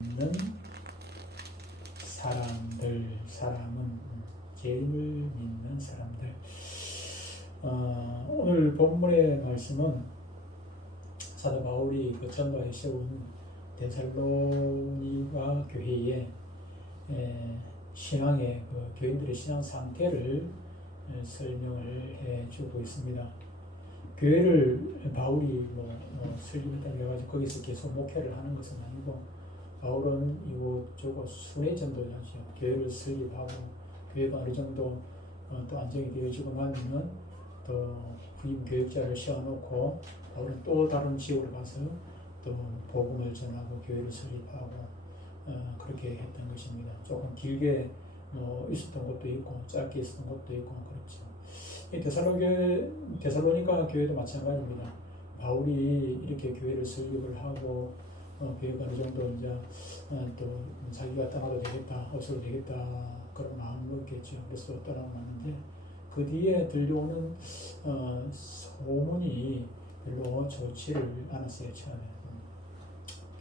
믿는 사람은 재림을 믿는 사람들. 오늘 본문의 말씀은 사도 바울이 그 전도에 세운 데살로니가 교회의 신앙의 교인들의 신앙 상태를 설명을 해주고 있습니다. 교회를 바울이 설립했다고 해가지고 거기서 계속 목회를 하는 것은 아니고, 바울은 이곳저곳 순회 전도자죠. 교회를 설립하고 교회가 어느 정도 또 안정이 되어지고 나면 또 후임 교육자를 세워놓고 바울은 또 다른 지역으로 가서 또 복음을 전하고 교회를 설립하고 그렇게 했던 것입니다. 조금 길게 있었던 것도 있고 짧게 있었던 것도 있고 그렇죠. 이 데살로니가 교회도 마찬가지입니다. 바울이 이렇게 교회를 설립을 하고 교회가 어느 정도 이제 또 자기가 떠나도 되겠다, 없어도 되겠다 그런 마음을 먹겠죠. 그래서 떠나갔는데 그 뒤에 들려오는 소문이 별로 좋지를 않았어요. 처음에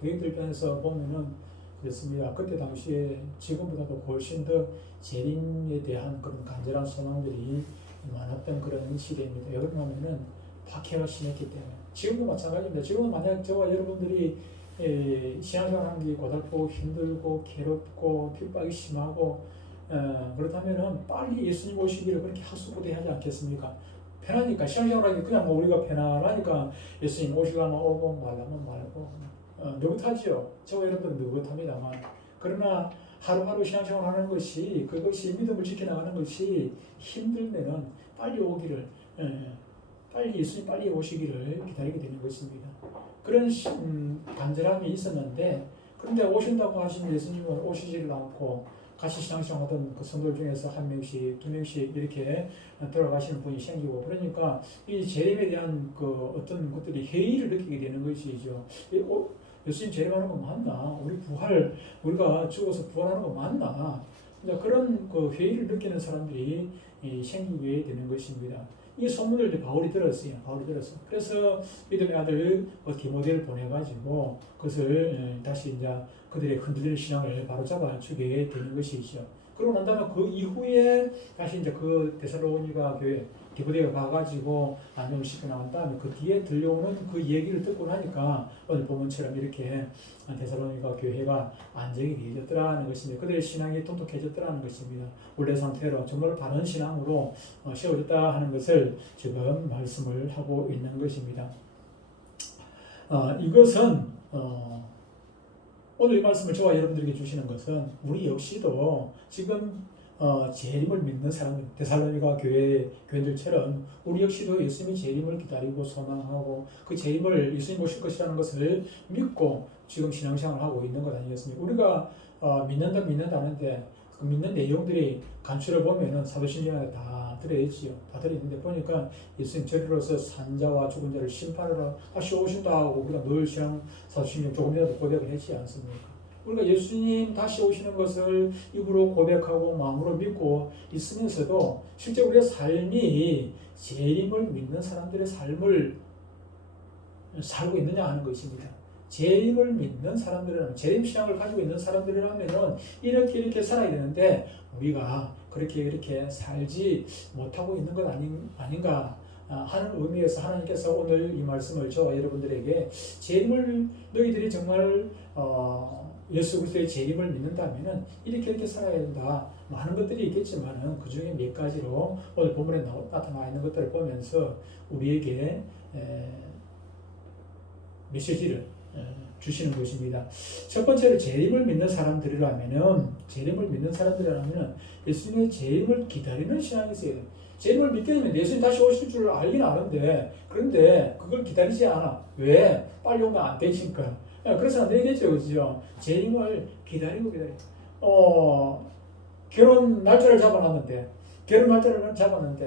교회들 편에서 보면은 그렇습니다. 그때 당시에 지금보다도 훨씬 더 재림에 대한 그런 간절한 소망들이 많았던 그런 시대입니다. 왜 그러냐면은 박해가 심했기 때문에. 지금도 마찬가지입니다. 지금은 만약 저와 여러분들이 신앙생활하는 게 고달프고 힘들고 괴롭고 핍박이 심하고 그렇다면은 빨리 예수님 오시기를 그렇게 하수구대하지 않겠습니까? 편하니까 신앙생활하기 그냥 우리가 편안하니까 예수님 오시려면 오고 말라면 말고 느긋하죠. 저와 여러분들은 느긋합니다만, 그러나 하루하루 신앙생활하는 것이, 그것이 믿음을 지켜나가는 것이 힘들면은 빨리 오기를, 빨리 예수님 빨리 오시기를 기다리게 되는 것입니다. 그런 간절함이 있었는데, 그런데 오신다고 하신 예수님은 오시지를 않고 같이 신앙생활하던 그 성도들 중에서 한 명씩, 두 명씩 이렇게 돌아가시는 분이 생기고, 그러니까 이 재림에 대한 그 어떤 것들이 회의를 느끼게 되는 것이죠. 예수님 재림하는 거 맞나? 우리가 죽어서 부활하는 거 맞나? 그런 그 회의를 느끼는 사람들이 생기게 되는 것입니다. 이 소문을 이제 바울이 들었어요. 그래서 믿음의 아들 디모데를 보내가지고 그것을 다시 이제 그들의 흔들리는 신앙을 바로잡아 주게 되는 것이죠. 그러고 난 다음에 그 이후에 다시 이제 그 데살로니가 교회 디모데가 가가지고 안정을 시켜 나간 다음에 그 뒤에 들려오는 그 얘기를 듣고 나니까 오늘 본문처럼 이렇게 데살로니가 교회가 안정이 되어졌더라는 것입니다. 그들의 신앙이 똑똑해졌더라는 것입니다. 원래 상태로 정말 바른 신앙으로 세워졌다 하는 것을 지금 말씀을 하고 있는 것입니다. 이것은 오늘 이 말씀을 저와 여러분들에게 주시는 것은 우리 역시도 지금 재림을 믿는 사람, 데살로니가 교회들처럼 우리 역시도 예수님의 재림을 기다리고 소망하고 그 재림을 예수님 오실 것이라는 것을 믿고 지금 신앙생활을 하고 있는 것 아니겠습니까? 우리가 믿는다는데 그 믿는 내용들이 간추를 보면은 사도신경에 다 들어있지요. 다 들어있는데 보니까 예수님 저리로서 산자와 죽은 자를 심판하러 다시 오신다고 우리가 늘 사도신경 조금이라도 고백을 했지 않습니까? 우리가 예수님 다시 오시는 것을 입으로 고백하고 마음으로 믿고 있으면서도 실제 우리의 삶이 재림을 믿는 사람들의 삶을 살고 있느냐 하는 것입니다. 재림을 믿는 사람들은, 재림 신앙을 가지고 있는 사람들이라면은 이렇게 살아야 되는데 우리가 그렇게 살지 못하고 있는 것 아닌가 하는 의미에서 하나님께서 오늘 이 말씀을 저와 여러분들에게 재림을 너희들이 정말 예수 그리스도의 재림을 믿는다면은 이렇게 살아야 된다. 많은 것들이 있겠지만은 그 중에 몇 가지로 오늘 본문에 나타나 있는 것들을 보면서 우리에게 메시지를 주시는 것입니다. 첫 번째로 재림을 믿는 사람들이라면은 예수님의 재림을 기다리는 신앙이 있어야 돼요. 재림을 믿게 되면 예수님 다시 오실 줄 알긴 아는데, 그런데 그걸 기다리지 않아. 왜? 빨리 오면 안 되니까. 그래서 안 되겠죠, 그죠? 재림을 기다리고. 결혼 날짜를 잡았는데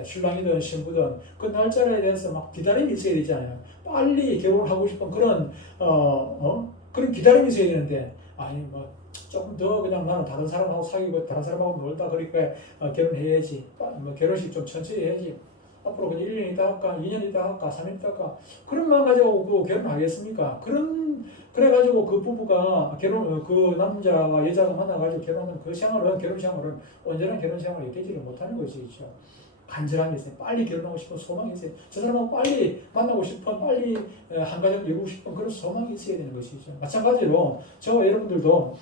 신랑이든 신부든 그 날짜에 대해서 막 기다림이 있어야 되잖아요. 빨리 결혼하고 싶은 그런 그런 기다림이 있어야 되는데, 아니 조금 더 그냥 나는 다른 사람하고 사귀고 다른 사람하고 놀다 그러니까 결혼해야지. 결혼식 좀 천천히 해야지. 앞으로 그냥 1년 있다 할까, 2년 있다 할까, 3년 있다 할까, 그런 마음 가지고 그 결혼하겠습니까? 그래가지고 그 부부가 그 남자와 여자가 만나가지고 결혼은 결혼 생활은 온전한 결혼 생활이 되지를 못하는 것이죠. 간절함이 있어요. 빨리 결혼하고 싶은 소망이 있어요. 저 사람하고 빨리 만나고 싶은, 빨리 한 가정 이루고 싶은 그런 소망이 있어야 되는 것이죠. 마찬가지로 저와 여러분들도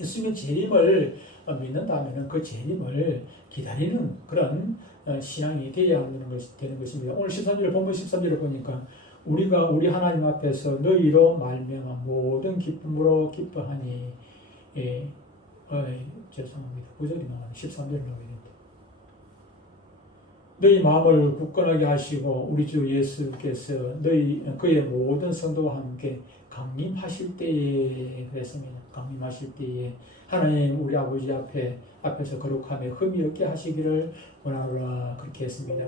예수님의 재림을 믿는다면 그 재림을 기다리는 그런 신앙이 되어야 되는 것입니다. 오늘 13절 본문 13절을 보니까 우리가 우리 하나님 앞에서 너희로 말미암아 모든 기쁨으로 기뻐하니 죄송합니다. 9절이 나가면 13절이 나오게 됩니다. 너희 마음을 굳건하게 하시고 우리 주 예수께서 그의 모든 성도와 함께 강림하실 때에 그랬습니다. 강림하실 때에 하나님 우리 아버지 앞에서 거룩함에 흠이 없게 하시기를 원하노라 그렇게 했습니다.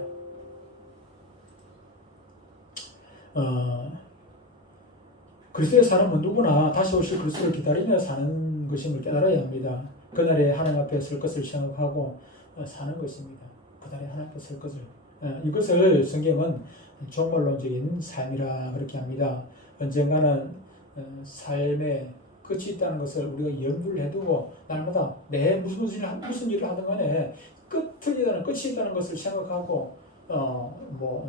그리스도의 사람은 누구나 다시 오실 그리스도를 기다리며 사는 것임을 깨달아야 합니다. 그날에 하나님 앞에 설 것을 생각하고 사는 것입니다. 그날에 하나님 앞에 설 것을 이것을 성경은 종말론적인 삶이라 그렇게 합니다. 언젠가는 삶의 끝이 있다는 것을 우리가 염두를 해두고 날마다 내 무슨 일을 하든 간에 끝이 있다는 것을 생각하고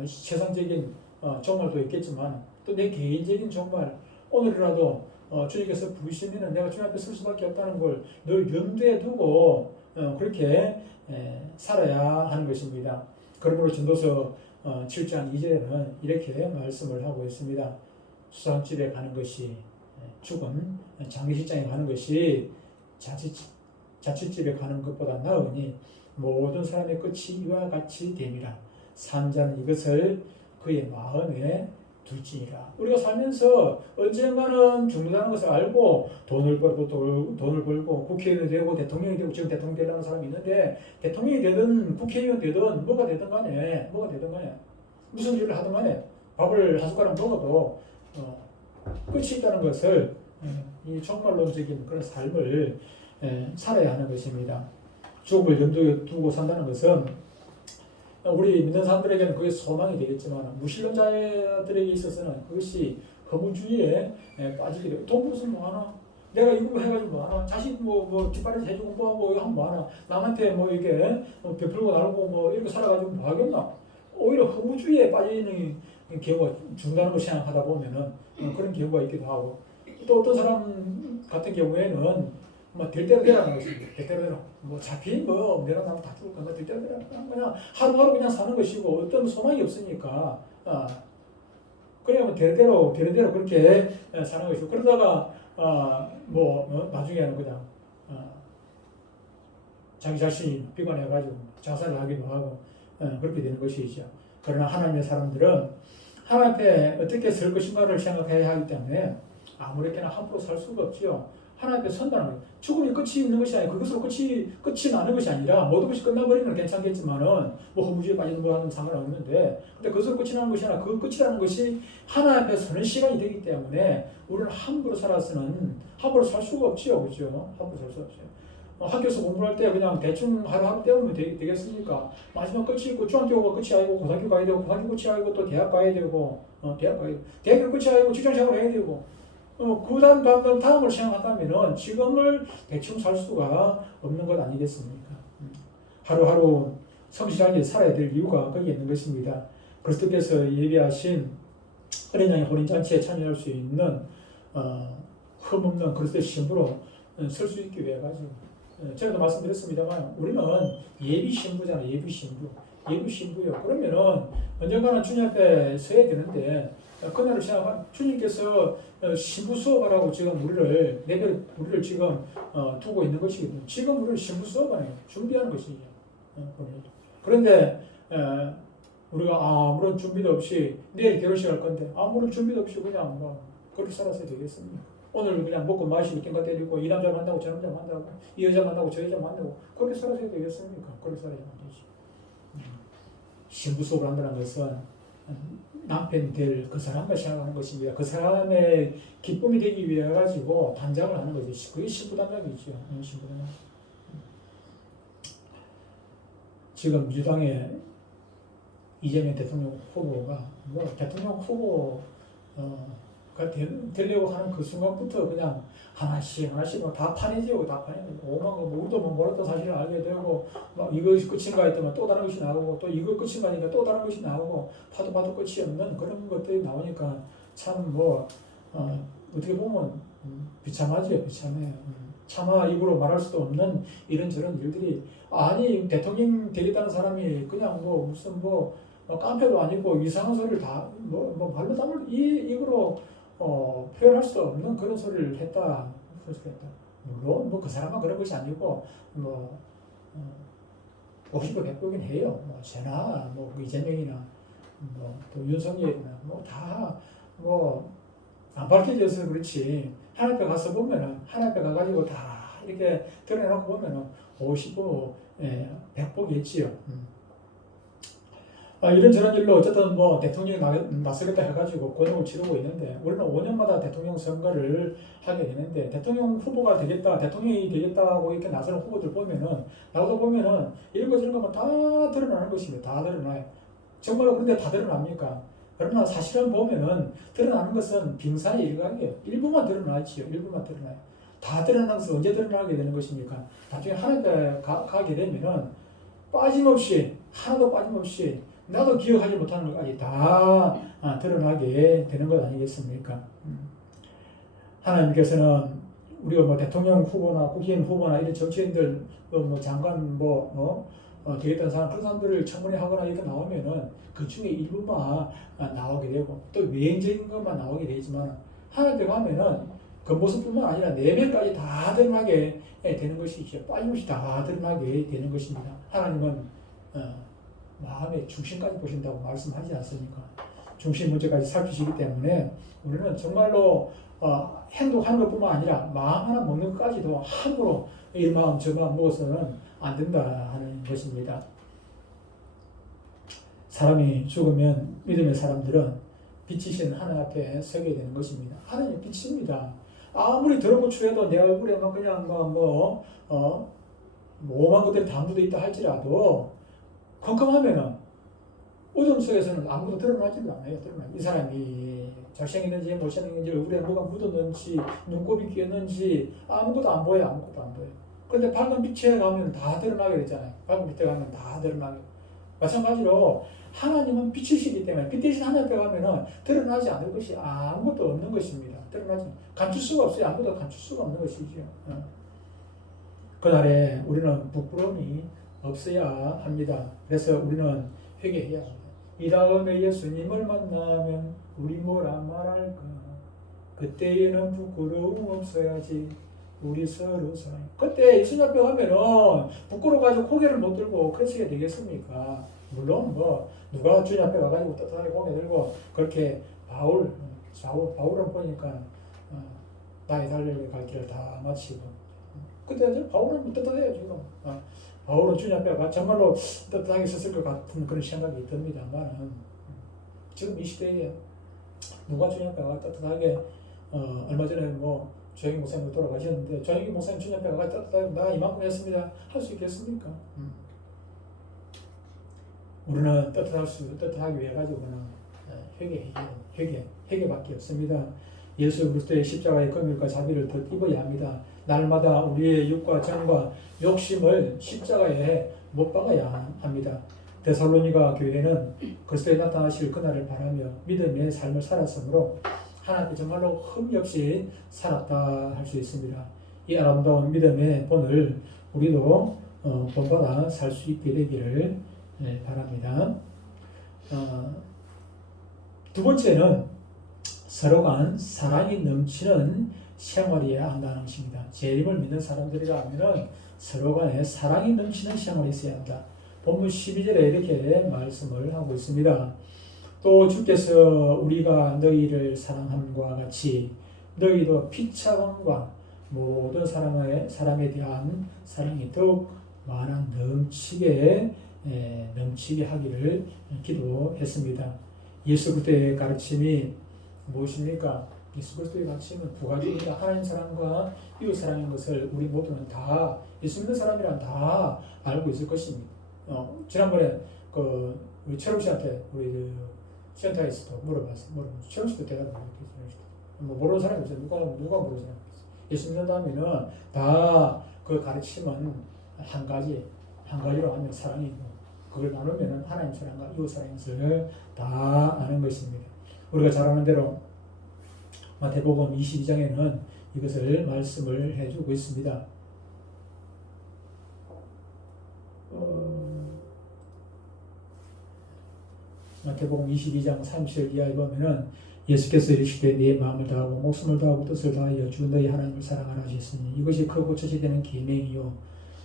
세상적인 종말도 있겠지만 또 내 개인적인 종말 오늘이라도 주님께서 부르시면 내가 주님 앞에 설 수밖에 없다는 걸 늘 염두에 두고 그렇게 살아야 하는 것입니다. 그러므로 전도서 7장 2절에는 이렇게 말씀을 하고 있습니다. 수상집에 가는 것이 죽은 장례식장에 가는 것이 자칫집에 가는 것보다 나으니 모든 사람의 끝이 이와 같이 됨이라. 산자는 이것을 그의 마음에 둘지니라. 우리가 살면서 언젠가는 죽는다는 것을 알고 돈을 벌고 국회의원이 되고 대통령이 되고 지금 대통령 되려는 사람이 있는데 대통령이 되든 국회의원 되든 뭐가 되든 간에 무슨 일을 하든 간에 밥을 한 숟가락 먹어도 끝이 있다는 것을 이 종말론적인 그런 삶을 살아야 하는 것입니다. 죽음을 염두에 두고 산다는 것은 우리 믿는 사람들에게는 그게 소망이 되겠지만 무신론자들에게 있어서는 그것이 허무주의에 빠지게 되고 돈 벌어서 뭐하나 내가 이거 해가지고 뭐하나 자식 뒷바라지 해주고 뭐하고 이거 하면 뭐하나 남한테 이게 베풀고 나누고 이렇게 살아가지고 뭐하겠나 오히려 허무주의에 빠지는 경우가 죽는다는 걸 생각하다 보면은 그런 경우가 있기도 하고 또 어떤 사람 같은 경우에는 될 대로 되라는 것입니다. 될 대로 되라. 잡힌 내가 나면 다 죽을 건가 될 대로 되라. 그냥 하루하루 그냥 사는 것이고 어떤 소망이 없으니까 그냥 대로 그렇게 사는 것이고 그러다가 나중에는 그냥 자기 자신이 비관해가지고 자살을 하기도 하고 그렇게 되는 것이죠. 그러나 하나님의 사람들은 하나님 앞에 어떻게 설 것인가를 생각해야 하기 때문에 아무렇게나 함부로 살 수가 없지요. 하나님 앞에 선다는 거예요. 죽음이 끝이 있는 것이 아니고 그것으로 끝이 나는 것이 아니라 모든 것이 끝나버리는 건 괜찮겠지만은 허무주의에 빠지는 거와는 상관없는데 근데 그것으로 끝이 나는 것이 아니라 그 끝이라는 것이 하나님 앞에 서는 시간이 되기 때문에 우리는 함부로 살 수가 없지요. 그렇죠? 함부로 살 수 없어요. 학교에서 공부할 때 그냥 대충 하루하루 때우면 되겠습니까? 마지막 끝이 있고 중학교가 끝이 아니고 고등학교 가야 되고 고등학교 끝이 아니고 또 대학 가야 되고 대학교 끝이 아니고 직장생활 해야 되고 그 다음을 생각한다면 지금을 대충 살 수가 없는 것 아니겠습니까? 하루하루 성실하게 살아야 될 이유가 거기에 있는 것입니다. 그리스도께서 예비하신 어린 양의 혼인잔치에 참여할 수 있는 흠없는 그리스도의 신부로 설 수 있기 위해 가지고 제가 말씀드렸습니다만 우리는 예비 신부잖아요. 예비 신부요. 그러면은 언젠가는 주님 앞에 서야 되는데 그날을 생각한 주님께서 신부 수업하라고 지금 우리를 지금 두고 있는 것이거든요. 지금 우리를 신부 수업하는 준비하는 것이죠. 그런데 우리가 아무런 준비도 없이 내일 결혼식 할 건데 아무런 준비도 없이 그냥 그렇게 살아서 되겠습니까? 오늘 그냥 먹고 마시고 땡가 때리고 이 남자 만나고 저 남자 만나고 이 여자 만나고 저 여자 만나고 그렇게 살아서 되겠습니까? 그렇게 살아야 되지. 신부 수업을 한다는 것은 남편이 될 그 사람을 생각하는 것입니다. 그 사람의 기쁨이 되기 위해 가지고 단장을 하는 거죠. 그게 신부 단장이죠. 신부 단장. 지금 이재명 대통령 후보가 뭐 대통령 후보 되려고 하는 그 순간부터 그냥 하나씩 다 판이지요. 다 판이고 오만 거 우리도 뭐 몰랐던 사실을 알게 되고 막 이것이 끝인가 했더니 또 다른 것이 나오고 또 이거 끝인가 하니까 또 다른 것이 나오고 파도 끝이 없는 그런 것들이 나오니까 참 뭐 어떻게 보면 비참하죠. 비참해요. 차마 입으로 말할 수도 없는 이런저런 일들이 아니 대통령 되겠다는 사람이 그냥 뭐 무슨 뭐 깡패도 아니고 이상한 소리를 다 뭐 말로 담을 입으로 표현할 수 없는 그런 소리를 했다. 물론 뭐 그 사람은 그런 것이 아니고 뭐 50억 100억이긴 해요. 뭐 제나 뭐 이재명이나 뭐 또 윤석열이나 뭐 다 뭐 안 밝혀져서 그렇지 하나님 앞에 가서 보면은 하나님 앞에 가가지고 다 이렇게 드러내놓고 보면은 50억 100억이겠지요. 이런저런 일로 어쨌든 뭐 대통령이 나서겠다 해가지고 곤욕을 치르고 있는데 우리는 5년마다 대통령 선거를 하게 되는데 대통령 후보가 되겠다, 대통령이 되겠다고 이렇게 나서는 후보들 보면은 나도 보면은 이런 거 저런 거만 다 드러나는 것입니다. 다 드러나요. 정말로 그런데 다 드러납니까? 그러나 사실은 보면은 드러나는 것은 빙산의 일각이에요. 일부만 드러나지요. 일부만 드러나요. 다 드러나는 것은 언제 드러나게 되는 것입니까? 나중에 하나님께 가게 되면은 빠짐없이 하나도 빠짐없이 나도 기억하지 못하는 것까지 다 드러나게 되는 것 아니겠습니까? 하나님께서는 우리가 뭐 대통령 후보나 국회의원 후보나 이런 정치인들 뭐 장관 되겠다는 사람 그런 사람들을 청문회 하거나 이렇게 나오면은 그 중에 일부만 나오게 되고 또 외형적인 것만 나오게 되지만 하나님께 가면은 그 모습뿐만 아니라 내면까지 다 드러나게 되는 것이죠. 빠짐없이 다 드러나게 되는 것입니다. 하나님은 마음의 중심까지 보신다고 말씀하지 않습니까? 중심 문제까지 살피시기 때문에 우리는 정말로 행동하는 것뿐만 아니라 마음 하나 먹는 것까지도 함부로 이 마음 저 마음 먹어서는 안 된다 하는 것입니다. 사람이 죽으면 믿음의 사람들은 빛이신 하나님 앞에 서게 되는 것입니다. 하나님 빛입니다. 아무리 더럽고 추해도 내 얼굴에 막 그냥 오만 것들이 다 묻어 있다 할지라도 컴컴하면은 어둠 속에서는 아무도 드러나지도 않아요. 이 사람이 잘생겼는지 못생겼는지 얼굴에 뭐가 묻었는지 눈곱이 끼었는지 아무것도 안 보여요. 아무것도 안 보여요. 그런데 밝은 빛에 가면 다 드러나게 되잖아요. 밝은 빛에 가면 다 드러나게. 마찬가지로 하나님은 빛이시기 때문에 빛 대신 하나님 앞에 가면은 드러나지 않을 것이 아무것도 없는 것입니다. 드러나지 감출 수가 없어요. 아무것도 감출 수가 없는 것이죠. 그날에 우리는 부끄러움이 없어야 합니다. 그래서 우리는 회개해야 합니다. 이 다음에 예수님을 만나면 우리 뭐라 말할까? 그때에는 부끄러움 없어야지. 우리 서로 사랑. 그때 예수님 앞에 가면은 부끄러워가지고 고개를 못 들고 그러시게 되겠습니까? 물론 뭐 누가 주님 앞에 가가지고 떳떳하게 고개 들고 그렇게 바울은 보니까 나의 달릴 갈 길을 다 마치고 그때 바울은 떳떳해요 지금. 바울은 주님 앞에 가 정말로 떳떳하게 섰을 것 같은 그런 생각이 듭니다만 지금 이 시대에 누가 주님 앞에 가 떳떳하게 얼마 전에 뭐 조영기 목사님 돌아가셨는데 조영기 목사님 주님 앞에 가 떳떳하게 나 이만큼 했습니다 할 수 있겠습니까? 우리는 떳떳하기 위해 가지고는 회개밖에 없습니다. 예수 그리스도의 십자가의 긍휼과 자비를 더 입어야 합니다. 날마다 우리의 육과 정과 욕심을 십자가에 못 박아야 합니다. 데살로니가 교회는 그리스도에 나타나실 그날을 바라며 믿음의 삶을 살았으므로 하나님께 정말로 흠이 없이 살았다 할 수 있습니다. 이 아름다운 믿음의 본을 우리도 본받아 살 수 있게 되기를 바랍니다. 두 번째는 서로 간 사랑이 넘치는 생활이어야 한다는 것입니다. 재림을 믿는 사람들이라면 서로 간에 사랑이 넘치는 생활이 있어야 한다. 본문 12절에 이렇게 말씀을 하고 있습니다. 또 주께서 우리가 너희를 사랑함과 같이 너희도 피차감과 모든 사람에 대한 사랑이 더욱 많은 넘치게 하기를 기도했습니다. 예수 그리스도의 가르침이 무엇입니까? 예수 그리스도의 가르침은 두 가지입니다. 하나님 사랑과 이웃 사랑인 것을 우리 모두는 다 예수 믿는 사람이란 다 알고 있을 것입니다. 지난번에 우리 철웅 씨한테 우리 그 센터에서도 물어봤어요. 철웅 씨도 대답을 못했어요. 뭐 모르는 사람이 없어요. 누가 모르는 사람이 없어요. 예수 믿는다면은 다 그 가르침은 한 가지로 하면 사랑이고, 그걸 나누면은 하나님 사랑과 이웃 사랑을 다 아는 것입니다. 우리가 잘 아는 대로 마태복음 22장에는 이것을 말씀을 해주고 있습니다. 마태복음 22장 30절 이하에 보면은 예수께서 이르시되 네 마음을 다하고 목숨을 다하고 뜻을 다하여 주 너희 하나님을 사랑하라 하셨으니 이것이 크고 첫이 되는 계명이요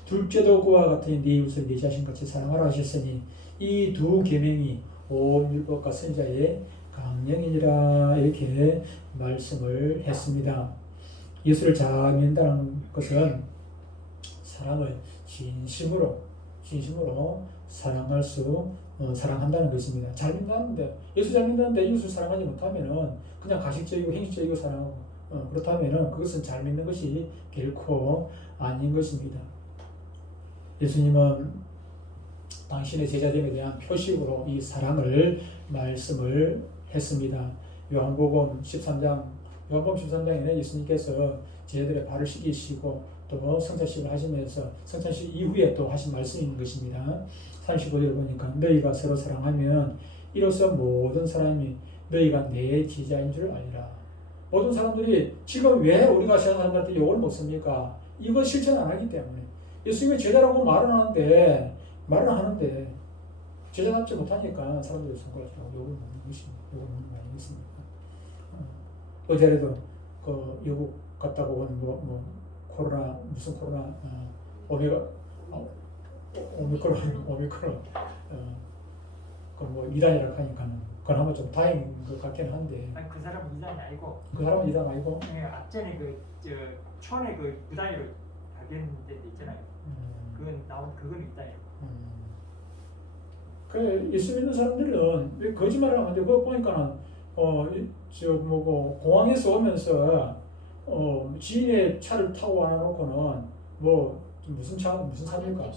둘째도 그와 같으니 네 이웃을 네 자신같이 사랑하라 하셨으니 이 두 계명이 온 율법과 선지자의 강령이니라 이렇게 말씀을 했습니다. 예수를 잘 믿는다는 것은 사람을 진심으로 사랑한다는 것입니다. 잘 믿는다는데, 예수 잘 믿는다는데 이웃을 사랑하지 못하면은 그냥 가식적이고 행식적이고 사랑하고, 그렇다면은 그것은 잘 믿는 것이 결코 아닌 것입니다. 예수님은 당신의 제자됨에 대한 표식으로 이 사랑을 말씀을 했습니다. 요한복음 13장에는 예수님께서 제자들의 발을 씻기시고 또 성찬식을 하시면서 성찬식 이후에 또 하신 말씀이 있는 것입니다. 35절을 보니까 너희가 서로 사랑하면 이로써 모든 사람이 너희가 내 제자인 줄 알리라. 모든 사람들이 지금 왜 우리가 사람들한테 욕을 먹습니까? 이거 실천 안 하기 때문에. 예수님의 제자라고 말은 하는데 제자답지 못하니까 사람들이 손가락으로 욕을 먹는 것입니다. 욕을 먹는 거 아니겠습니까? 어제라도 그 영국 갔다고 온 무슨 코로나 오미크론 그 이단이라고 하니까 그건 한번 좀 다행인 것 같긴 한데. 아니 그 사람은 이단이 아니고. 그 사람은 이단 아니고. 네, 앞전에 촌에 무단위로 발견된 데 있잖아요. 그건 이단이에요. 그래, 예수 믿는 사람들은 왜 거짓말을 하는데 그거 보니까는 공항에서 오면서 지인의 차를 타고 와놓고는 무슨 차입니까?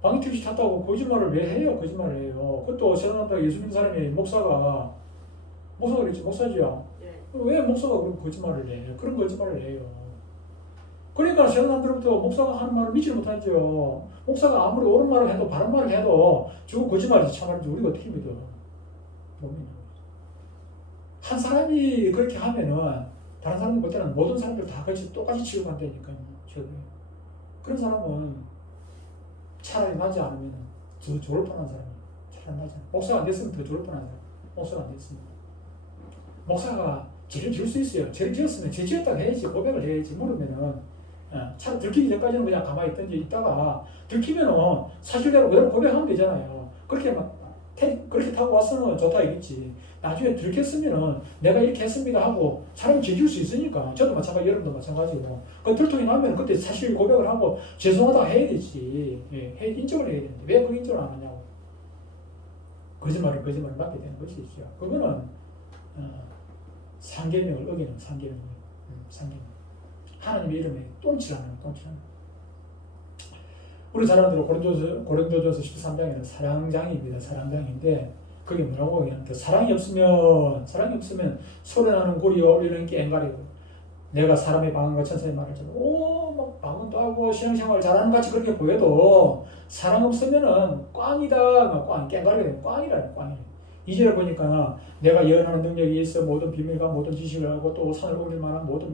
방역택시 탔다고 거짓말을 왜 해요? 거짓말을 해요. 그것도 세상에 예수 믿는 사람이 목사가 그랬지, 목사지요. 네. 왜 목사가 그런 거짓말을 해요? 그런 거짓말을 해요. 그러니까 세상 사람들부터 목사가 하는 말을 믿지 못하죠. 목사가 아무리 옳은 말을 해도 바른 말을 해도 저거 거짓말이지 참말이지 우리가 어떻게 믿어? 한 사람이 그렇게 하면은 다른 사람들 볼 때는 모든 사람들 다 똑같이 취급한다니까요. 그런 사람은 차라리 나지 않으면 더 좋을 뻔한 사람이 차라리 나지 않아. 목사가 안 됐으면 더 좋을 뻔한 사람. 목사가 안 됐으면. 목사가 죄를 지을 수 있어요. 죄를 지었으면 죄 지었다고 해야지, 고백을 해야지. 모르면은 차를 들키기 전까지는 그냥 가만히 있다가 들키면은 사실대로 그대로 고백하면 되잖아요. 그렇게 타고 왔으면 좋다 이겠지. 나중에 들켰으면은 내가 이렇게 했습니다 하고 사람이 죄 지을 수 있으니까. 저도 마찬가지, 여러분도 마찬가지고. 그 들통이 나면 그때 사실 고백을 하고 죄송하다 해야 되지. 인정을 해야 되는데 왜 그 인정을 안 하냐고. 거짓말을 맞게 되는 것이죠. 그거는 상계명을 어기는 상계명. 하나님의 이름에 똥칠하는. 우리 잘 아는 대로 고린도전서 13장에는 사랑장입니다. 사랑장인데 그게 뭐라고 하냐면 사랑이 없으면 소리나는 고리와 울리는 깽가리고 내가 사람의 방언과 천사의 말을 듣고 막 방언도 하고 신앙생활 잘하는 같이 그렇게 보여도 사랑 없으면은 꽝이다. 깽가리가 되면 꽝이라는 꽝이에요. 2절에 보니까 내가 예언하는 능력이 있어 모든 비밀과 모든 지식을 하고 또 산을 옮길 만한 모든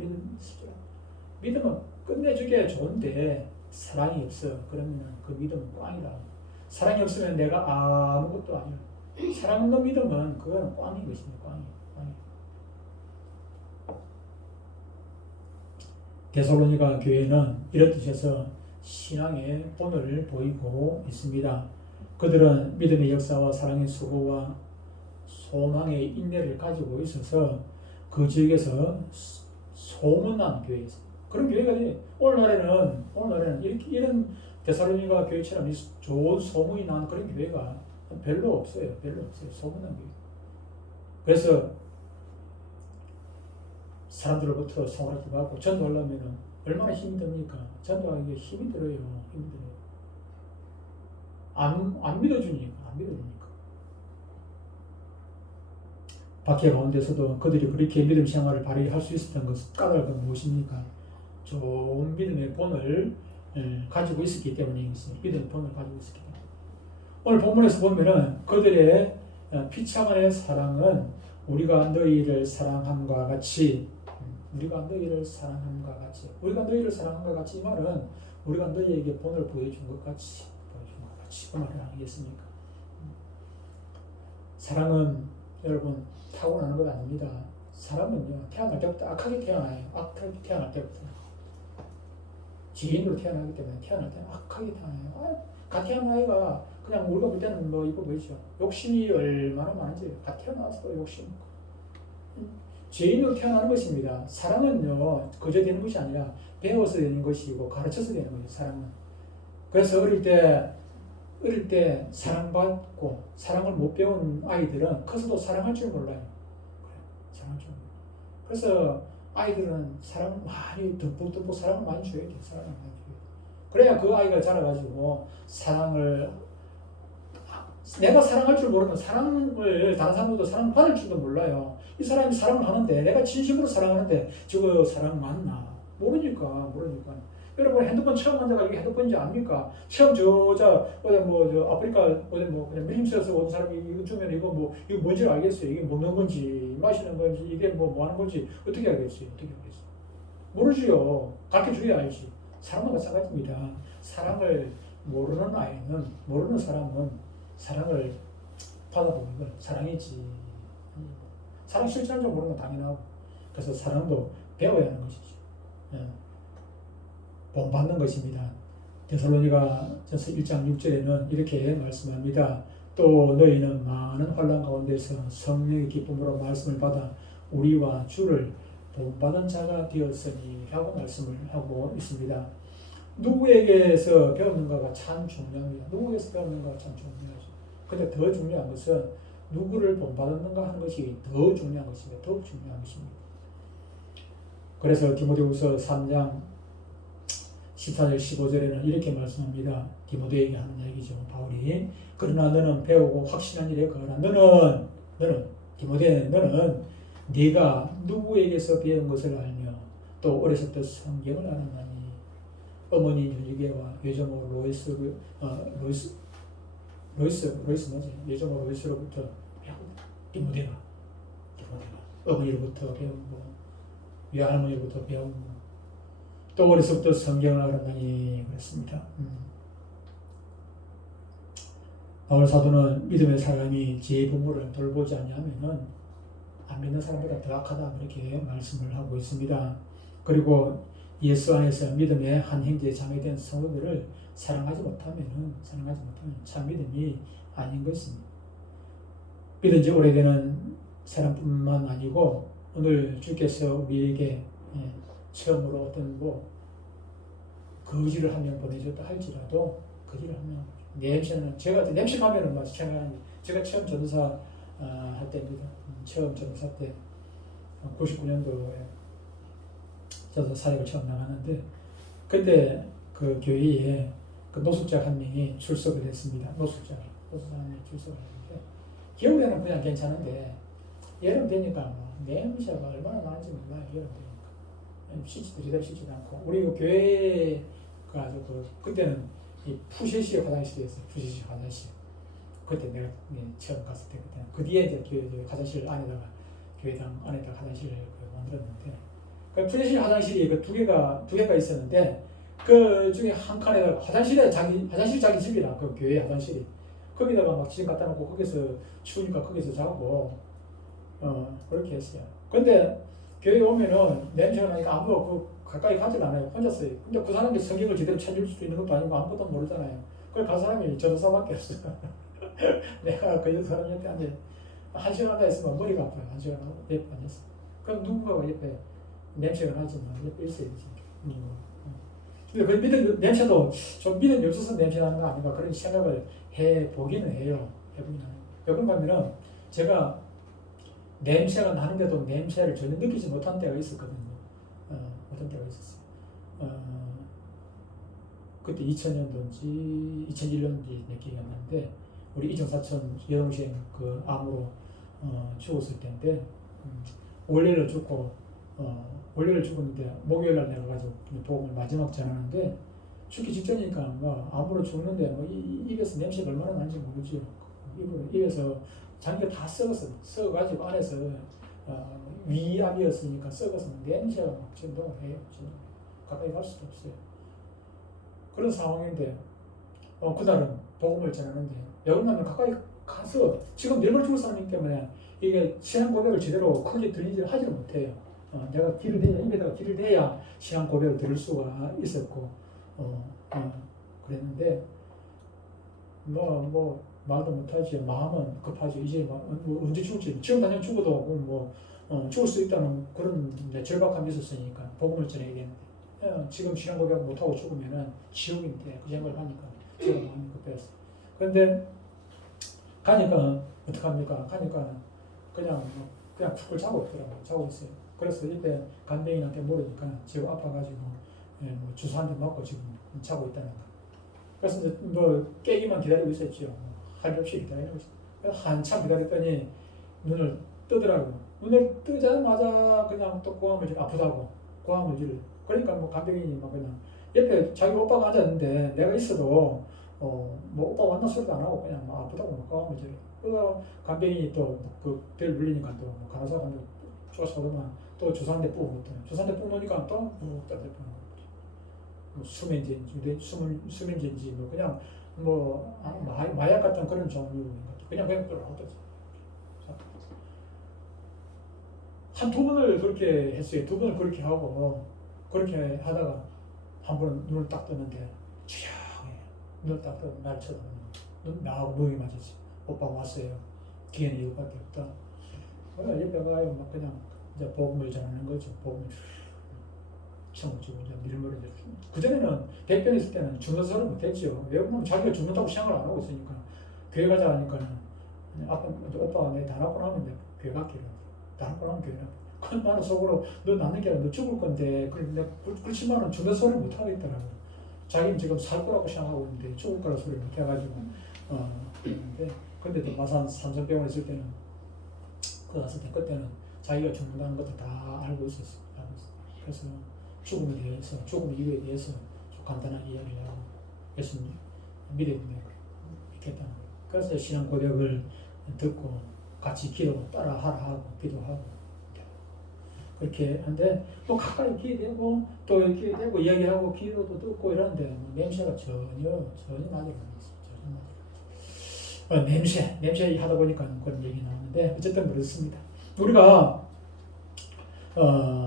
믿음은 끝내주기에 좋은데 사랑이 없어. 그러면 그 믿음은 꽝이다. 사랑이 없으면 내가 아무것도 아니야. 사랑 없는 믿음은 그거는 꽝인 것입니다. 꽝이. 데살로니가 교회는 이런 뜻에서 신앙의 본을 보이고 있습니다. 그들은 믿음의 역사와 사랑의 수고와 소망의 인내를 가지고 있어서 그 지역에서 소문난 교회였습니다. 그런 교회가 오늘날에는 이런 데살로니가 교회처럼 좋은 소문이 난 그런 교회가 별로 없어요. 소문난 교회. 그래서 사람들로부터 손가락질 받고 전도하려면 얼마나 힘이 듭니까? 전도하기 힘이 들어요. 안 믿어주니까. 박해 가운데서도 그들이 그렇게 믿음 생활을 발휘할 수 있었던 것은 까닭은 무엇입니까? 좋은 믿음의 본을 가지고 있었기 때문이겠습니다. 믿음의 본을 가지고 있었기 때문에. 오늘 본문에서 보면은 그들의 피차간의 사랑은 우리가 너희를 사랑함과 같이 우리가 너희를 사랑함과 같이 이 말은 우리가 너희에게 본을 보여준 것 같이 그 말을 아니겠습니까? 사랑은 여러분 타고나는 것 아닙니다. 사람은요 태어날 때부터 악하게 태어나요. 악하게 태어날 때부터 지인으로 태어나기 때문에 태어날 때는 악하게 태어나요. 갓 태어난 아이가 그냥 우리가 볼 때는 뭐 이거 보이죠. 욕심이 얼마나 많은지 갓 태어나서 욕심. 죄인으로 태어나는 것입니다. 사랑은요 그저 되는 것이 아니라 배워서 되는 것이고 가르쳐서 되는 거예요. 사랑은. 그래서 어릴 때 사랑받고 사랑을 못 배운 아이들은 커서도 사랑할 줄 몰라요. 사랑할 줄 몰라요. 그래서 아이들은 사랑을 많이 듬뿍 사랑을 많이 줘야 돼요. 사랑을 많이 줘야 돼요. 그래야 그 아이가 자라가지고 내가 사랑할 줄 모르면 사랑을 다른 사람들도 사랑받을 줄도 몰라요. 이 사람이 사랑을 하는데 내가 진심으로 사랑하는데 저거 사랑 맞나? 모르니까. 여러분 핸드폰 처음 만져가 이게 핸드폰인지 압니까? 처음 아프리카 그냥 밀림스에서 온 사람이 이거 주면 이거 뭔지 알겠어요. 이게 먹는 건지 마시는 건지 이게 뭐 하는 건지 어떻게 알겠어요? 모르지요. 가르쳐 줘야 알지. 사랑과 마찬가지입니다. 사랑을 모르는 사람은 사랑을 받아보는 건 사랑이지. 사랑 실천할 줄 모르는 건 당연하고. 그래서 사랑도 배워야 하는 것이죠. 본받는 것입니다. 데살로니가전서 1장 6절에는 이렇게 말씀합니다. 또 너희는 많은 환난 가운데서 성령의 기쁨으로 말씀을 받아 우리와 주를 본받은 자가 되었으니 라고 말씀을 하고 있습니다. 누구에게서 배우는가가 참 중요합니다. 근데 더 중요한 것은 누구를 본받았는가 하는 것이 더 중요한 것입니다. 그래서 디모데후서 3장 14절 15절에는 이렇게 말씀합니다. 디모데에게 하는 얘기죠. 바울이 그러나 너는 배우고 확신한 일에 거하라. 너는 디모데는 너는 네가 누구에게서 배운 것을 알며 또 어렸을 때 성경을 알았나니 어머니 윤지계와 외조모 로이스 뭐지? 외조모 로이스로부터 디모데가 어머니로부터 배우고 외할머니로부터 배우고 또 어려서부터 성경을 알았나니 그랬습니다. 바울 사도는 믿음의 사람이 제 부모를 돌보지 않냐면은 안 믿는 사람보다 더 악하다 그렇게 말씀을 하고 있습니다. 그리고 예수 안에서 믿음의 한 형제 자매된 성도들을 사랑하지 못하면 참 믿음이 아닌 것입니다. 믿은 지 오래되는 사람뿐만 아니고 오늘 주께서 우리에게 처음으로 어떤 거지를 한 명 보내줬다 할지라도 거지를 한 명 냄새는 제가 냄새 가면은 마찬가지. 제가 처음 전도사 할 때입니다. 처음 전도사 때 99년도에 전도사 사역을 처음 나가는데 그때 그 교회에 그 노숙자 한 명이 출석을 했습니다. 노숙자 한 명이 출석을 했는데 겨울에는 그냥 괜찮은데 여름 되니까 냄새가 얼마나 나는지 몰라요. 여름 되니까. 제대로 씻지도 않고 우리 교회가 그때는 이 푸시시 화장실이었어요. 푸시시 화장실. 그때 내가 처음 갔을 때 그때 그 뒤에 이제 교회 화장실 안에다가 교회당 안에다가 화장실을 만들었는데 그 푸시시 화장실이 그 두 개가 있었는데 그 중에 한 칸에다가 화장실이 자기 집이라 그 교회 화장실이 거기다가 막 지금 갖다 놓고 거기서 추우니까 거기서 자고 그렇게 했어요. 근데 교회 오면은 냄새가 나니까 아무도 가까이 가질 않아요. 혼자서. 근데 그 사람이 성경을 제대로 찾을 수도 있는 것도 아니고 아무것도 모르잖아요. 그걸 간 사람이 전도사밖에 없어. 내가 그 사람 옆에 한 시간 앉아 있으면 머리가 아파요. 한 시간 옆에 앉았어. 그럼 누군가가 옆에 냄새가 나지만 옆에 있어야지. 근데 그 믿음 냄새도 좀 믿음이 없어서 냄새 나는 거 아닌가 그런 생각을 해보기는 해요. 여기 가면은 제가 냄새가 나는데도 냄새를 전혀 느끼지 못한 때가 있었거든요. 어떤 때가 있었어요. 그때 2000년도인지 2001년인지 내 기억이 안 나는데 우리 이정 사촌 여동생 그 암으로 죽었을 때인데 월요일에 죽고 월요일 죽었는데 목요일날 내가 가지고 복음을 마지막 전하는데 죽기 직전이니까 뭐 암으로 죽는데 뭐 입에서 냄새가 얼마나 나는지 모르죠. 입에서 장기가 다 썩어가지고 안에서 위압이었으니까 썩어서 냄새가 막 진동을 해요. 지금 가까이 갈 수도 없어요. 그런 상황인데 그날은 복음을 전하는데 여러분은 가까이 가서 지금 늙어 죽을 사람이기 때문에 이게 신앙 고백을 제대로 크게 하지를 못해요. 내가 길을 대야 입에다가 길을 대야 신앙 고백을 들을 수가 있었고 그랬는데 뭐 말도 못하지. 마음은 급하죠. 이제 뭐 언제 죽을지 지금 당장 죽어도 뭐 죽을 수 있다는 그런 절박함이 있었으니까 복음을 전해야겠는데 지금 신앙 고백 못하고 죽으면은 지옥인데 그 생각을 하니까 제가 마음이 급했어. 그런데 가니까 어떡합니까? 가니까 그냥 푹 자고 있더라고요. 자고 있어요. 그래서 이때 간병인한테 물으니까 지금 아파가지고 뭐 주사 한 대 맞고 지금 자고 있다는 거. 그래서 뭐 깨기만 기다리고 있었죠. 할 일 없이 기다리고 있어요. 한참 기다렸더니 눈을 뜨더라고요. 눈을 뜨자마자 그냥 또 고함을 지르 아프다고 고함을 지르. 그러니까 뭐 간병인이 막 그냥 옆에 자기 오빠가 앉았는데 내가 있어도 뭐 오빠 왔나 소리도 안 하고 그냥 막 아프다고 막 고함을 지르. 그 간병인이 또 그 벨 물리니까 또 간호사가 쫓아오더만 또 주사 한 대 뿌고 주사 한 대 뿌고 놓으니까 또 따뜻해. 뭐 수면제인지 뭐 그냥 뭐 마약 같은 그런 종류 그냥 또 나오더라고요. 한 두 번을 그렇게 했어요. 두 번을 그렇게 하고 그렇게 하다가 한 번은 눈을 딱 뜨는데 주영해. 눈을 딱 뜨고 날 쳐다보는 나하고 눈이 맞았지. 오빠 왔어요. 기회는 이거밖에 없다. 옆에 가요. 막 그냥 이제 복음을 전하는 거죠. 복음을 청을 주고 이제 밀물을 그전에는 백병 있을 때는 죽는 소리 못했죠. 왜 그러면 자기가 죽는다고 생각을 안 하고 있으니까 교회 가자 하니까는 오빠가 내 다 낳고 나면 내 교회 갈기로 다 낳고 나면 교회 가. 나는 속으로 너 낳는 게 아니라 너 죽을 건데 그렇지만은 죽는 소리 못 하겠더라고. 자기는 지금 살 거라고 생각하고 있는데 죽을 거라 소리를 못 해가지고 그랬는데 근데 또 마산 삼성병원에 있을 때는 그때는 자기가 죽는다는 것도 다 알고 있었어요. 그래서 죽음에 대해서, 죽음 이유에 대해서 좀 간단하게 이야기를 하고, 그래서 믿음을 믿겠다는 거예요. 그래서 신앙 고백을 듣고 같이 기도 따라 하라 하고, 기도하고, 그렇게 하는데, 뭐 가까이 기대고, 또 이렇게 되고, 이야기하고, 기도도 듣고 이러는데, 뭐 냄새가 전혀 나지 않았어요. 냄새 하다 보니까 그런 얘기 나오는데, 어쨌든 그렇습니다. 우리가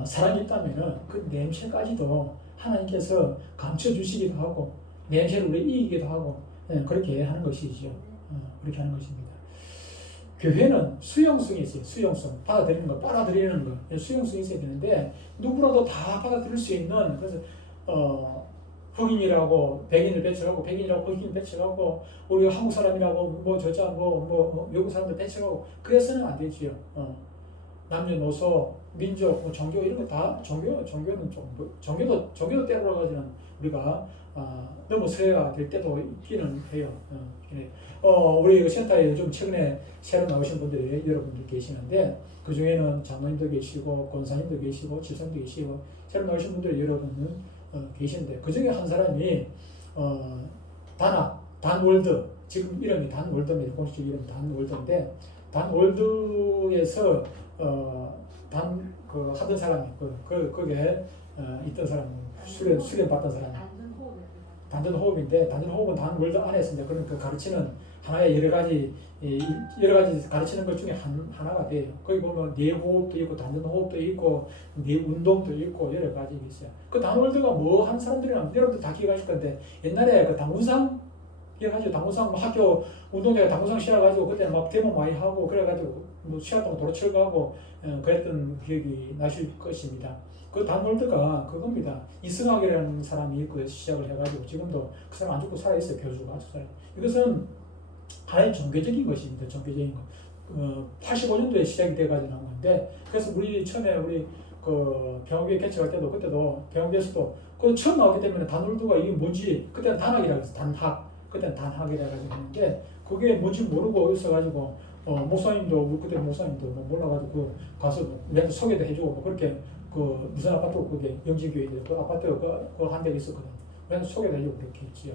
사랑이 있다면은 그 냄새까지도 하나님께서 감춰주시기도 하고 냄새를 우리 이기기도 하고 그렇게 하는 것이죠. 그렇게 하는 것입니다. 교회는 수용성이 있어요. 수용성. 받아들이는 거, 빨아들이는 거. 수용성이 있어야 되는데 누구라도 다 받아들일 수 있는 그래서 흑인이라고 백인을 배척하고 백인이라고 흑인을 배척하고 우리 한국 사람이라고 뭐 저자 뭐 외국 사람들 배척하고 그래서는 안 되지요. 남녀노소, 민족, 뭐 종교 이런 거 다 종교는 종교도 때려가지는 우리가 넘어서야 될 때도 있기는 해요. 우리 센터에 요즘 최근에 새로 나오신 분들이 여러분들 계시는데 그 중에는 장로님도 계시고 권사님도 계시고 집사님도 계시고 새로 나오신 분들이 여러분은 계시는데 그 중에 한 사람이 단월드 지금 이름이 단월드입니다. 공식 이름 단월드인데 단월드에서 하던 사람이 거기에 있던 사람 수련 받던 사람 단전호흡인데 단전호흡은 단월드 안에서 이제 그런 그 가르치는 하나의 여러 가지 가르치는 것 중에 하나가 돼요. 거기 보면 내호흡도 있고 단전호흡도 있고 내운동도 있고 여러 가지 있어요. 그 단월드가 뭐 하는 사람들이라면 여러분들 다 기억하실 건데 옛날에 그 당군상 기억하죠? 당군상 뭐 학교 운동장에 당군상 시작가지고 그때 막 데모 많이 하고 그래가지고 뭐 시간 동안 도로 철거하고 그랬던 기억이 나실 것입니다. 그 단월드가 그겁니다. 이승학이라는 사람이 그 시작을 해가지고 지금도 그 사람 안 죽고 살아있어요. 교수가 아직 살아요. 이것은 하나의 종교적인 것입니다. 종교적인 것. 85년도에 시작이 돼가지고 나온 건데 그래서 우리 처음에 우리 그 병원에 개척할 때도 그때도 병원에서도 그 처음 나오기 때문에 단울두가 이게 뭔지 그때는 단학이라고 해서 단학 그때는 단학이라 가지고 했는데 그게 뭔지 모르고 있어가지고 목사님도 그때 목사님도 뭐 몰라가지고 그 가서 내가 소개도 해주고 뭐 그렇게 그 무슨 아파트 그게 영진교회인데 그 아파트 그 한 대 있었거든. 그래서 소개도 해주고 그렇게 했지요.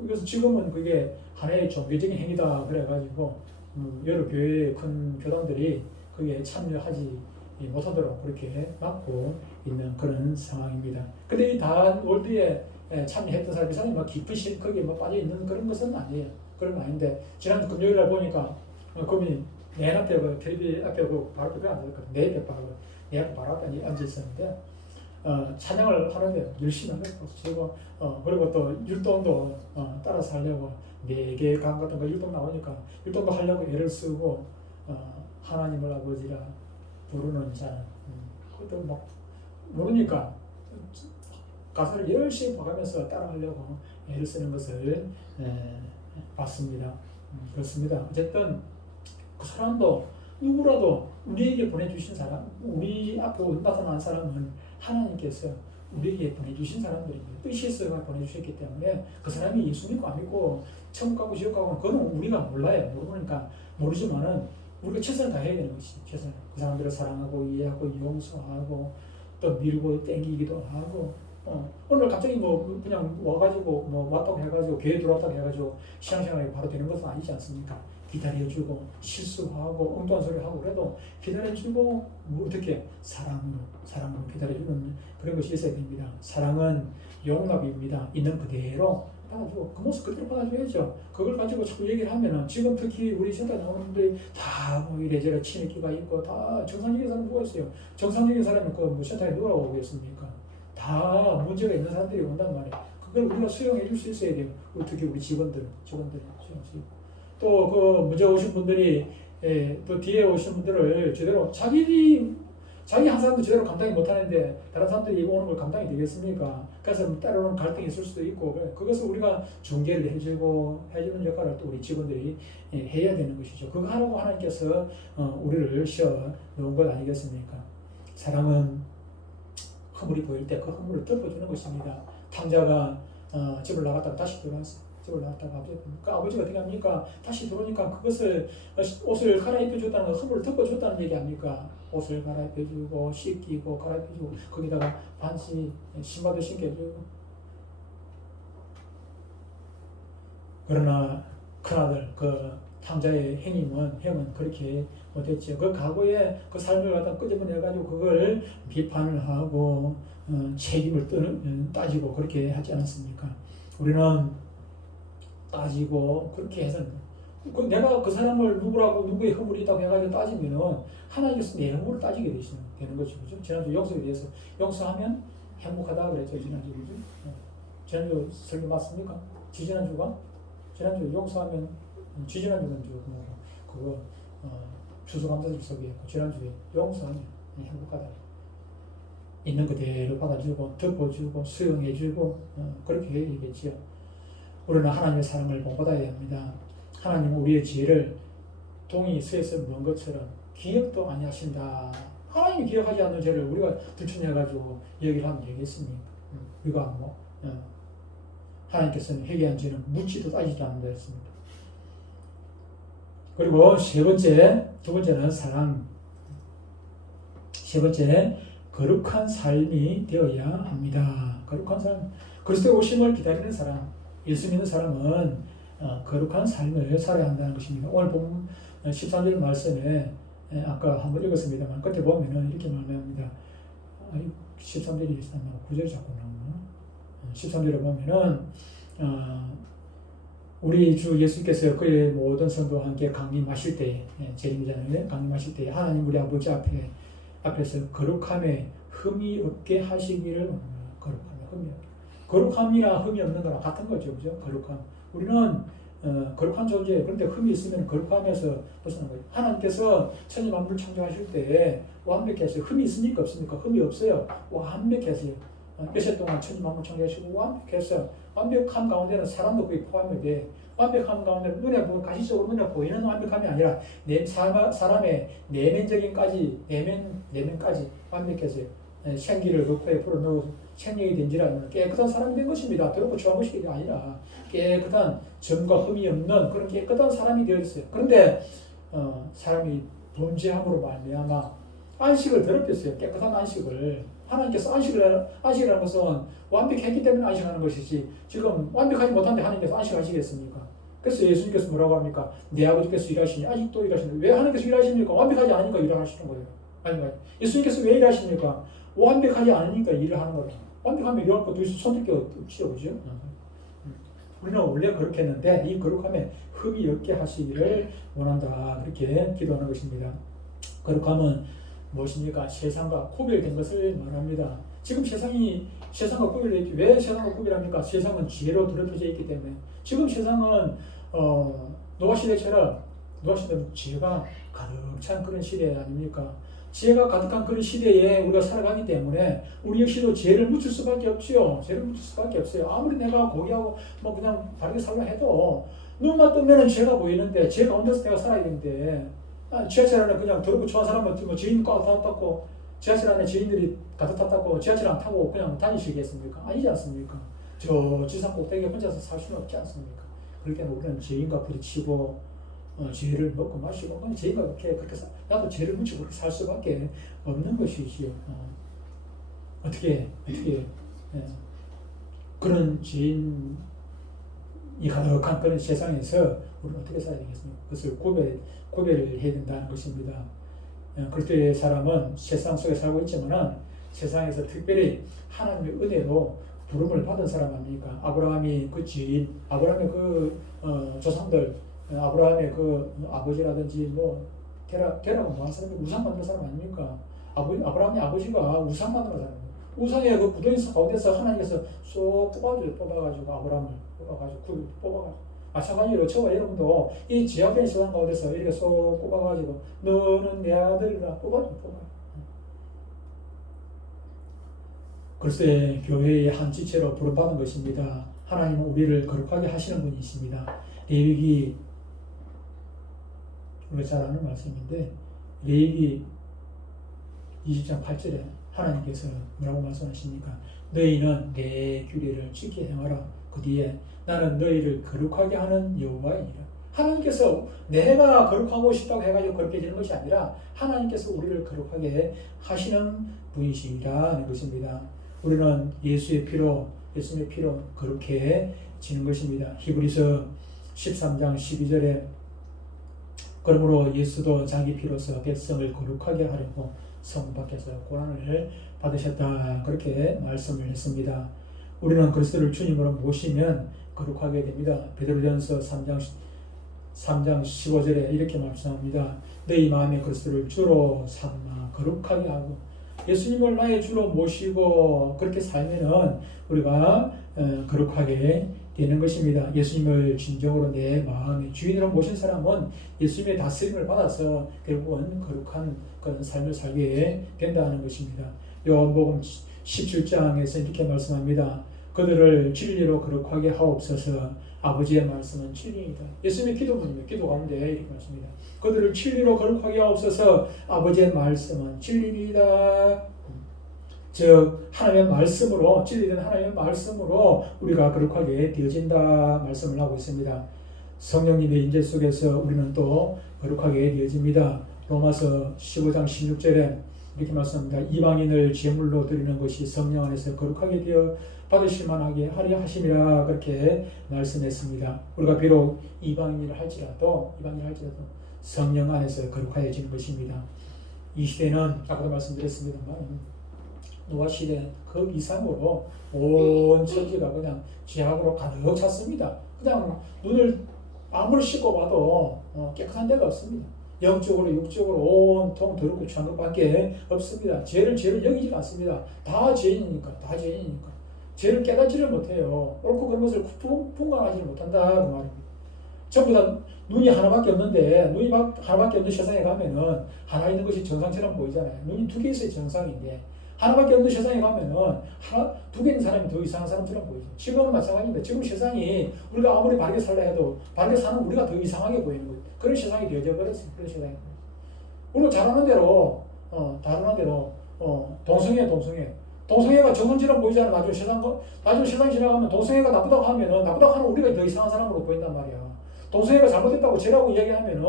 그래서 지금은 그게 하나의 종교적인 행위다 그래가지고 여러 교회 큰 교단들이 그게 참여하지 못하도록 그렇게 막고 있는 그런 상황입니다. 근데 이 단월드에 참여했던 사람이 사람이 막 깊이 거기에 뭐 빠져 있는 그런 것은 아니에요. 그런 건 아닌데 지난 금요일날 보니까 그분이 내 앞에 그 텔레비 앞에 그 바로 그게 앉았거든. 내 앞에 바로 앞에 앉아 있었는데 찬양을 하는데 열심히 하려고 그리고 또 율동도 따라서 하려고 4개 강 같은 거 율동 나오니까 율동도 하려고 애를 쓰고 하나님을 아버지라 부르는 자는 그것도 막 모르니까 가사를 열심히 봐가면서 따라하려고 애를 쓰는 것을 봤습니다. 그렇습니다. 어쨌든 그 사람도 누구라도 우리에게 보내주신 사람, 우리 앞으로 나타난 사람은 하나님께서 우리에게 보내주신 사람들입니다. 뜻이 있어서 보내주셨기 때문에 그 사람이 예수 믿고 안 믿고 천국 가고 지옥 가고 그건 우리가 몰라요. 모르니까 모르지만은 우리가 최선을 다해야 되는 것이 최선. 그 사람들을 사랑하고 이해하고 용서하고 또 밀고 땡기기도 하고 오늘 갑자기 뭐 그냥 와가지고 뭐 왔다고 해가지고 교회 들어왔다고 해가지고 신앙생활이 바로 되는 것은 아니지 않습니까? 기다려주고 실수하고 엉뚱한 소리 하고 그래도 기다려주고 뭐 어떻게 사랑으로 기다려주는 그런 것이 있어야 됩니다. 사랑은 용납입니다. 있는 그대로 받아주고 그 모습 그대로 받아줘야죠. 그걸 가지고 자꾸 얘기를 하면은 지금 특히 우리 센터 나오는 분들이 다 뭐 이래저래 치매기가 있고 다 정상적인 사람 누가 있어요. 정상적인 사람이 그 뭐 센터에 누가 오겠습니까? 다 문제가 있는 사람들이 온단 말이에요. 그걸 우리가 수용해 줄 수 있어야 돼요. 특히 우리 직원들이 수용할 수 있고. 또 그 문제 오신 분들이 또 뒤에 오신 분들을 제대로 자기 한 사람도 제대로 감당이 못하는데 다른 사람들이 오는 걸 감당이 되겠습니까? 그래서 때로는 갈등이 있을 수도 있고 그것을 우리가 중재를 해주는 역할을 또 우리 직원들이 해야 되는 것이죠. 그거 하라고 하나님께서 우리를 씌워 놓은 것 아니겠습니까? 사랑은 허물이 보일 때 그 허물을 덮어주는 것입니다. 탕자가 집을 나갔다가 다시 들어왔어요. 집을 나갔다가 아버지가 어떻게 합니까? 다시 들어오니까 그것을 옷을 갈아입혀 줬다는 건 허물을 덮어줬다는 얘기 아닙니까? 옷을 갈아입혀 주고 씻기고 갈아입혀 주고 거기다가 반지 신발도 신겨주고 그러나 큰아들 그 탕자의 형은 그렇게 못했죠. 그 과거에 그 삶을 갖다 끄집어내가지고 그걸 비판을 하고 책임을 따지고 그렇게 하지 않았습니까? 우리는 따지고 그렇게 해서 내가 그 사람을 누구의 허물이 있다고 해가지고 따지면은 하나님께서 내 허물을 따지게 되는 거죠. 그죠? 지난주 용서에 대해서 용서하면 행복하다 그랬죠. 지난주 그죠? 지난주 설교 맞습니까? 지난주 용서하면 지난주는 그거 추수감사절 설교했고 지난주에 용서하면 행복하다. 있는 그대로 받아주고 덮어주고 수용해주고 그렇게 얘기했지요. 우리는 하나님의 사랑을 본받아야 합니다. 하나님은 우리의 죄를 동이 쇠에서 먼 것처럼 기억도 안 하신다. 하나님이 기억하지 않는 죄를 우리가 들춰내가지고 얘기를 하면 되겠습니까? 우리가 뭐 하나님께서는 회개한 죄는 묻지도 따지지 않는다 했습니다. 그리고 두 번째는 사랑. 세 번째, 거룩한 삶이 되어야 합니다. 거룩한 삶. 그리스도의 오심을 기다리는 사람, 예수 믿는 사람은 거룩한 삶을 살아야 한다는 것입니다. 오늘 본 13절 말씀에 아까 한번 읽었습니다만 끝에 보면은 이렇게 말합니다. 13절이 9절이 자꾸 나오나? 13절에 보면은 우리 주 예수께서 그의 모든 성도와 함께 강림하실 때에 재림전에 강림하실 때에 하나님 우리 아버지 앞에서 거룩함에 흠이 없게 하시기를 원합니다. 거룩함이나 흠이 없는 거랑 같은 거죠. 그죠? 거룩함. 우리는 거룩한 존재, 그런데 흠이 있으면 거룩함에서 벗어난 거예요. 하나님께서 천지 만물을 창조하실 때 완벽하세요. 흠이 있습니까? 없습니까? 흠이 없어요. 완벽하세요. 몇해 동안 천지 만물 창조하시고 완벽해서 완벽한 가운데는 사람도 거의 포함이 돼. 완벽함 가운데 가시적으로 눈에 보이는 완벽함이 아니라 사람의 내면까지 완벽해서 생기를 그 코에 불어넣어 생명이 된지라는 깨끗한 사람이 된 것입니다. 더럽고 추한 것이 아니라 깨끗한 점과 흠이 없는 그런 깨끗한 사람이 되었어요. 그런데 사람이 범죄함으로 말미암아 안식을 더럽혔어요. 깨끗한 안식을. 하나님께서 안식이라는 것은 완벽했기 때문에 안식하는 것이지 지금 완벽하지 못한데 하나님께서 안식하시겠습니까? 그래서 예수님께서 뭐라고 합니까? 내 아버지께서 일하시니 아직도 일하시는데 왜 하나님께서 일하십니까? 완벽하지 않으니까 일을 하시는 거예요. 아니, 예수님께서 왜 일하십니까? 완벽하지 않으니까 일을 하는 거예요. 완벽하면 일할 것도 있어 손댈 게 없지요, 그죠? 우리는 원래 그렇게 했는데 이 거룩함에 흠이 없게 하시기를 원한다. 그렇게 기도하는 것입니다. 거룩함은 무엇입니까? 세상과 구별된 것을 말합니다. 지금 세상과 구별되어 있지. 왜 세상과 구별합니까? 세상은 지혜로 더럽혀져 있기 때문에. 지금 세상은 노아시대처럼 노아시대는 지혜가 가득 찬 그런 시대 아닙니까? 지혜가 가득한 그런 시대에 우리가 살아가기 때문에 우리 역시도 죄를 묻힐 수밖에 없지요. 죄를 묻힐 수밖에 없어요. 아무리 내가 고기하고 그냥 다르게 살려 해도 눈만 뜨면 죄가 보이는데 죄 가운데서 내가 살아야 되는데 지하철 안에 그냥 더럽고 추한 사람은 지인 꽉 탔다고 지하철 안에 지인들이 가득 탔다고 지하철 안 타고 그냥 다니시겠습니까? 아니지 않습니까? 저 지상 꼭대기에 혼자서 살 수는 없지 않습니까? 그럴 때는 우리는 죄인과 부딪히고 죄를 먹고 마시고 죄인과 그렇게 나도 죄를 묻히고 그렇게 살 수밖에 없는 것이지요. 어떻게 그런 죄인이 가득한 그런 세상에서 우리는 어떻게 살아야 되겠습니까? 그것을 구별을 해야 된다는 것입니다. 그럴 때 사람은 세상 속에 살고 있지만은 세상에서 특별히 하나님의 은혜로 부름을 받은 사람 아닙니까? 아브라함이 그 지인, 아브라함의 그 조상들, 아브라함의 그 아버지라든지 게라가 뭐 한 사람이 우상 만든 사람 아닙니까? 아브라함의 아버지가 우상 만든 사람. 우상의 그 구덩이 가운데서 하나님께서 쏙 뽑아가지고 아브라함을 뽑아가지고 마찬가지로 저와 여러분도 이 제약된 세상 가운데서 이렇게 쏙 뽑아가지고 너는 내 아들이라 뽑아. 글쎄 교회의 한 지체로 부름받은 것입니다. 하나님은 우리를 거룩하게 하시는 분이십니다. 레위기 우리가 잘 아는 말씀인데 레위기 20장 8절에 하나님께서 뭐라고 말씀하십니까? 너희는 내 규례를 지켜 행하라. 그 뒤에 나는 너희를 거룩하게 하는 여호와이니라. 하나님께서 내가 거룩하고 싶다고 해가지고 그렇게 되는 것이 아니라 하나님께서 우리를 거룩하게 하시는 분이시라는 것입니다. 우리는 예수님의 피로 거룩해 지는 것입니다. 히브리서 13장 12절에 그러므로 예수도 자기 피로서 백성을 거룩하게 하려고 성 밖에서 고난을 받으셨다. 그렇게 말씀을 했습니다. 우리는 그리스도를 주님으로 모시면 거룩하게 됩니다. 베드로전서 3장 15절에 이렇게 말씀합니다. 너희 마음에 그리스도를 주로 삼아 거룩하게 하고 예수님을 나의 주로 모시고 그렇게 살면은 우리가 거룩하게 되는 것입니다. 예수님을 진정으로 내 마음의 주인으로 모신 사람은 예수님의 다스림을 받아서 결국은 거룩한 그런 삶을 살게 된다는 것입니다. 요한복음 17장에서 이렇게 말씀합니다. 그들을 진리로 거룩하게 하옵소서. 아버지의 말씀은 진리이다. 예수님의 기도문입니다. 기도 가운데 이렇게 말씀합니다. 그들을 진리로 거룩하게 하옵소서. 아버지의 말씀은 진리이다. 즉 하나님의 말씀으로 진리된 하나님의 말씀으로 우리가 거룩하게 되어진다 말씀을 하고 있습니다. 성령님의 인재 속에서 우리는 또 거룩하게 되어집니다. 로마서 15장 16절에 이렇게 말씀합니다. 이방인을 제물로 드리는 것이 성령 안에서 거룩하게 되어 받으실 만하게 하려 하심이라 그렇게 말씀했습니다. 우리가 비록 이방인을 할지라도 성령 안에서 거룩해지는 것입니다. 이 시대는 아까도 말씀드렸습니다만 노아 시대 그 이상으로 온 천지가 그냥 죄악으로 가득 찼습니다. 그냥 눈을 아무리 씻고 봐도 깨끗한 데가 없습니다. 영적으로 육적으로 온통 더럽고 추한 것밖에 없습니다. 죄를 여기지 않습니다. 다 죄인이니까. 죄를 깨닫지를 못해요. 옳고 그런 것을 분간하지 못한다 그 말입니다. 전부 다 눈이 하나밖에 없는데 눈이 하나밖에 없는 세상에 가면은 하나 있는 것이 정상처럼 보이잖아요. 눈이 두 개 있어야 정상인데 하나밖에 없는 세상에 가면은 하나, 두 개 있는 사람이 더 이상한 사람처럼 보이죠. 지금은 마찬가지입니다. 지금 세상이 우리가 아무리 바르게 살라 해도 바르게 사는 우리가 더 이상하게 보이는 거예요. 그런 세상이 되어져 버렸어요. 그런 세상이. 우리가 잘 아는 대로, 다루는 대로, 동성애가 정상처럼 보이잖아. 나중에 세상 지나가면 동성애가 나쁘다고 하면은, 나쁘다고 하면 우리가 더 이상한 사람으로 보인단 말이야. 동성애가 잘못됐다고 죄라고 이야기하면은,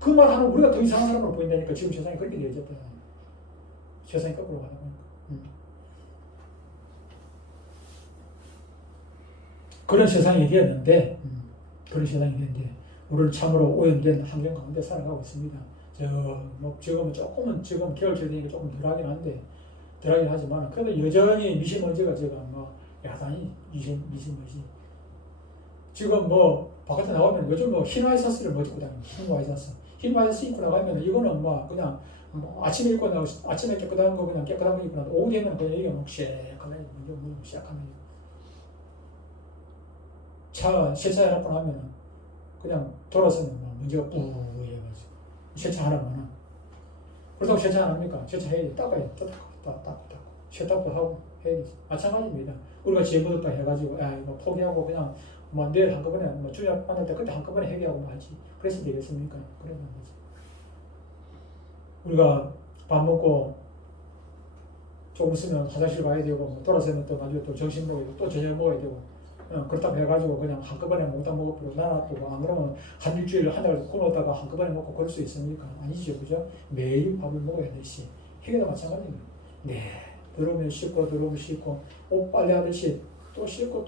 그 말 하는 우리가 더 이상한 사람으로 보인다니까. 지금 세상이 그렇게 되어졌다. 세상이 거꾸로 가다 보니까. 그런 세상이 되었는데, 우리는 참으로 오염된 환경 가운데 살아가고 있습니다. 지금 겨울철 되니까 조금 덜하긴 하지만, 그래도 여전히 미세먼지가 야단이 미세먼지. 지금 바깥에 나가면 요즘 흰 와이셔츠를 입고 다닙니다. 흰 와이셔츠 입고 나가면 이거는 그냥 아침에 입고 나가고 아침에 깨끗한 거 그냥 깨끗한 거 입고 나가고 오후 되면 그냥 이게 시작하면 세차 해놓고 나면 그냥 돌아서면 문제가 뿌해가지고 세차 하나만 그렇다고 세차 안 합니까? 세차 해야 돼. 닦아야 돼. 닦고 세탁도 하고 해야 돼. 마찬가지입니다. 우리가 재무드다 해가지고 이거 포기하고 그냥 내일 한꺼번에 주약 만날 때 그때 한꺼번에 해결하고 하지. 그래서 되겠습니까? 그러는 거지. 우리가 밥 먹고 조금 있으면 화장실 가야 되고 돌아서면 또 나중에 또 점심 먹어야 되고 또 저녁 먹어야 되고 그렇다고 해가지고 그냥 한꺼번에 먹다 먹어버리고 나눠두고 안 그러면 한 일주일 한 달 굶었다가 한꺼번에 먹고 그럴 수 있습니까? 아니죠. 그죠? 매일 밥을 먹어야 되시. 회계도 마찬가지입니다. 네. 들어오면 씻고 옷 빨래하듯이 또 씻고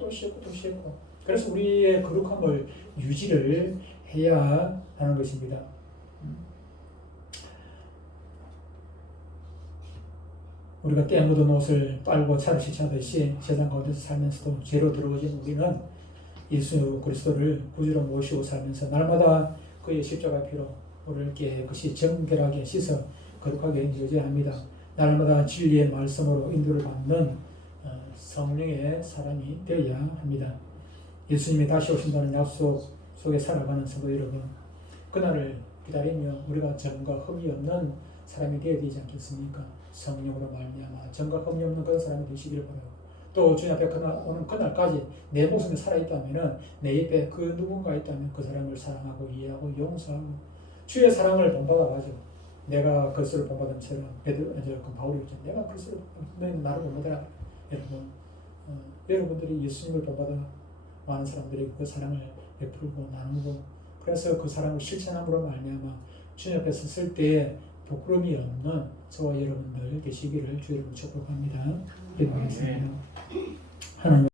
그래서 우리의 거룩함을 유지를 해야 하는 것입니다. 우리가 때 묻은 옷을 빨고 차를 씻하듯이 세상 가운데서 살면서도 죄로 들어오진 우리는 예수 그리스도를 구주로 모시고 살면서 날마다 그의 십자가의 피로 우리를 깨끗이 정결하게 씻어 거룩하게 유지해야 합니다. 날마다 진리의 말씀으로 인도를 받는 성령의 사람이 되어야 합니다. 예수님이 다시 오신다는 약속 속에 살아가는 성도 여러분, 그날을 기다리며 우리가 점과 흠이 없는 사람이 되어야 되지 않겠습니까? 성령으로 말미암아 점과 흠이 없는 그런 사람이 되시기를 바라고, 또 주님 앞에 오는 그날까지 내 목숨이 살아있다면, 내 옆에 그 누군가 있다면 그 사람을 사랑하고 이해하고 용서하고 주의 사랑을 본받아가지고 내가 그리스도를 본받은 처럼 바울이 있죠. 내가 그리스도를 너희는 나를 본받아라. 여러분들이 예수님을 본받아 많은 사람들에게 그 사랑을 베풀고 나누고, 그래서 그 사랑을 실천함으로 말미암아 주님 앞에 섰을 때 부끄러움이 없는 저와 여러분들 되시기를 주의 이름으로 축복합니다. 기도하겠습니다. 하나님